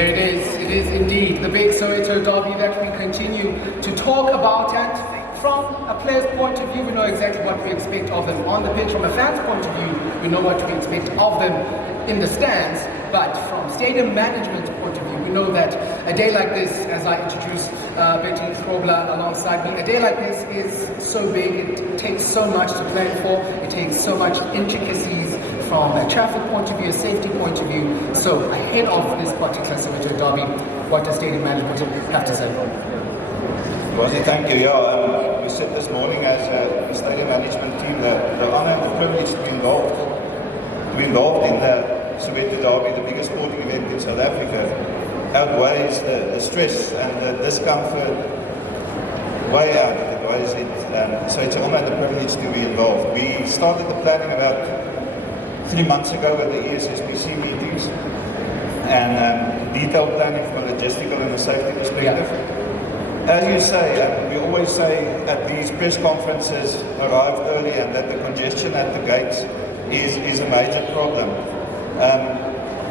There it is. It is indeed the big Soweto Derby that we continue to talk about. And from a player's point of view, we know exactly what we expect of them on the pitch. From a fan's point of view, we know what we expect of them in the stands. But from stadium management's point of view, we know that a day like this, as I introduce Bertie Grobbelaar alongside me, a day like this is so big. It takes so much to plan for. It takes so much intricacies from a traffic point of view, a safety point of view. So ahead of this particular Soweto Derby, what does stadium management have to say? Lwazi, thank you. Yeah, we said this morning as a stadium management team that the honour and the privilege to be involved. To be involved in the Soweto Derby, the biggest sporting event in South Africa, outweighs the stress and the discomfort way outweighs it. So it's an honour and a privilege to be involved. We started the planning about 3 months ago with the ESSPC meetings and detailed planning from a logistical and a safety perspective. Yeah. As you say, we always say at these press conferences, arrive early and that the congestion at the gates is a major problem.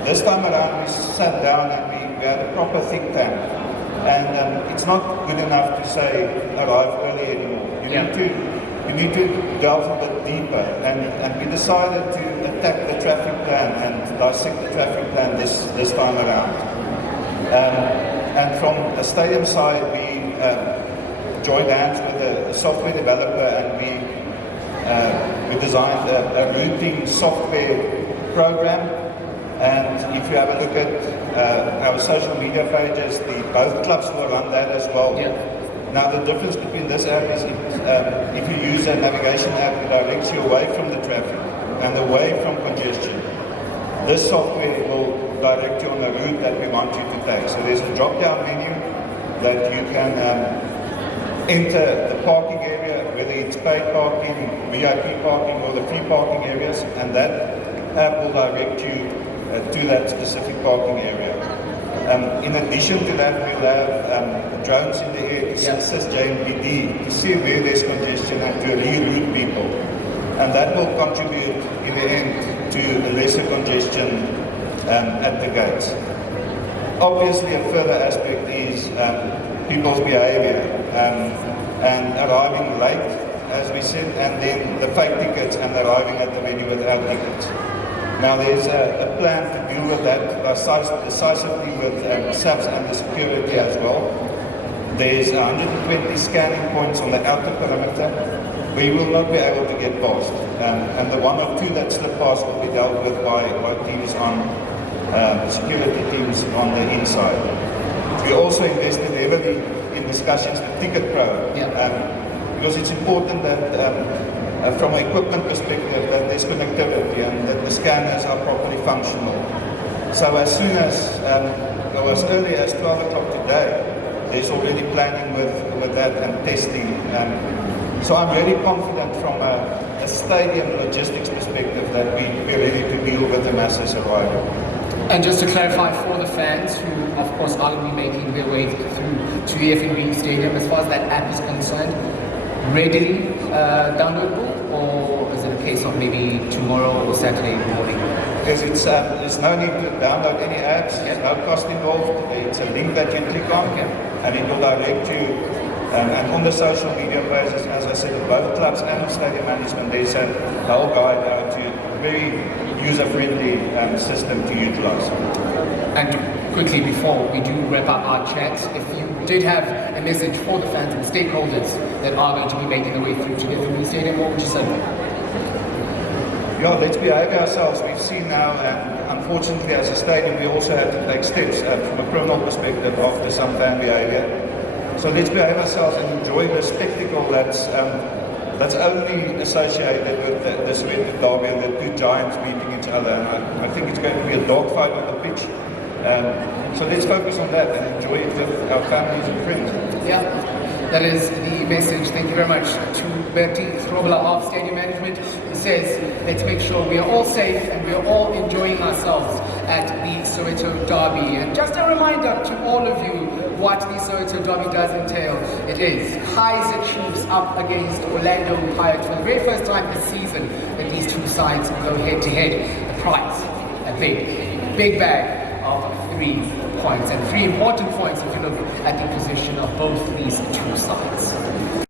This time around we sat down and we had a proper think tank, and it's not good enough to say arrive early anymore. You need to delve a bit deeper, and we decided to attack the traffic plan and dissect the traffic plan this time around. And from the stadium side, we joined hands with a software developer, and we designed a routing software program. And if you have a look at our social media pages, both clubs will run that as well. Yeah. Now the difference between this app is if you use a navigation app, it directs you away from the traffic and away from congestion. This software will direct you on a route that we want you to take. So there's a drop-down menu that you can enter the parking area, whether it's paid parking, VIP parking, or the free parking areas, and that app will direct you to that specific parking area. In addition to that, we'll have drones in the air to assist JMPD to see where there's congestion and to reroute people. And that will contribute in the end to a lesser congestion at the gates. Obviously, a further aspect is people's behavior and arriving late, as we said, and then the fake tickets and arriving at the venue without tickets. Now there's a plan to deal with that decisively with SAPS and the security as well. There's 120 scanning points on the outer perimeter where you will not be able to get past. And the one or two that slip past will be dealt with by teams on security teams on the inside. We also invested heavily in discussions with Ticket Pro, because it's important that from an equipment perspective that there's connectivity and that the scanners are properly functional. So as soon as, or as early as 12 o'clock today, there's already planning with that and testing. So I'm very confident from a stadium logistics perspective that we're ready to deal with the masses arrival. And just to clarify for the fans who, of course, are going to be making their way through to the FNB Stadium, as far as that app is concerned, readily downloadable, or is it a case of maybe tomorrow or Saturday morning? Yes, there's no need to download any apps. There's no cost involved. It's a link that you click on, and it will direct you. And on the social media pages, as I said, both clubs and stadium management, there's a whole guide out to very user-friendly system to utilize. And quickly, before we do wrap up our chat, if you did have a message for the fans and stakeholders that are going to be making their way through to the FNB Stadium, what would you say? Yeah, let's behave ourselves. We've seen now, and unfortunately as a stadium, we also have to take steps from a criminal perspective after some fan behaviour. So let's behave ourselves and enjoy the spectacle that's only associated with the Soweto Derby and the two giants meeting each other. And I think it's going to be a dogfight on the pitch. So let's focus on that and enjoy it with our families and friends. Yeah, that is the message. Thank you very much to Bertie Grobbelaar of Stadium Management. He says, let's make sure we are all safe and we are all enjoying ourselves at the Soweto Derby. And just a reminder to all of you what the Soweto Derby does entail. It is Kaizer Chiefs up against Orlando Pirates for the very first time this season that these two sides go head to head. The prize, a big bag of 3 points, and 3 important points if you look at the position of both these two sides.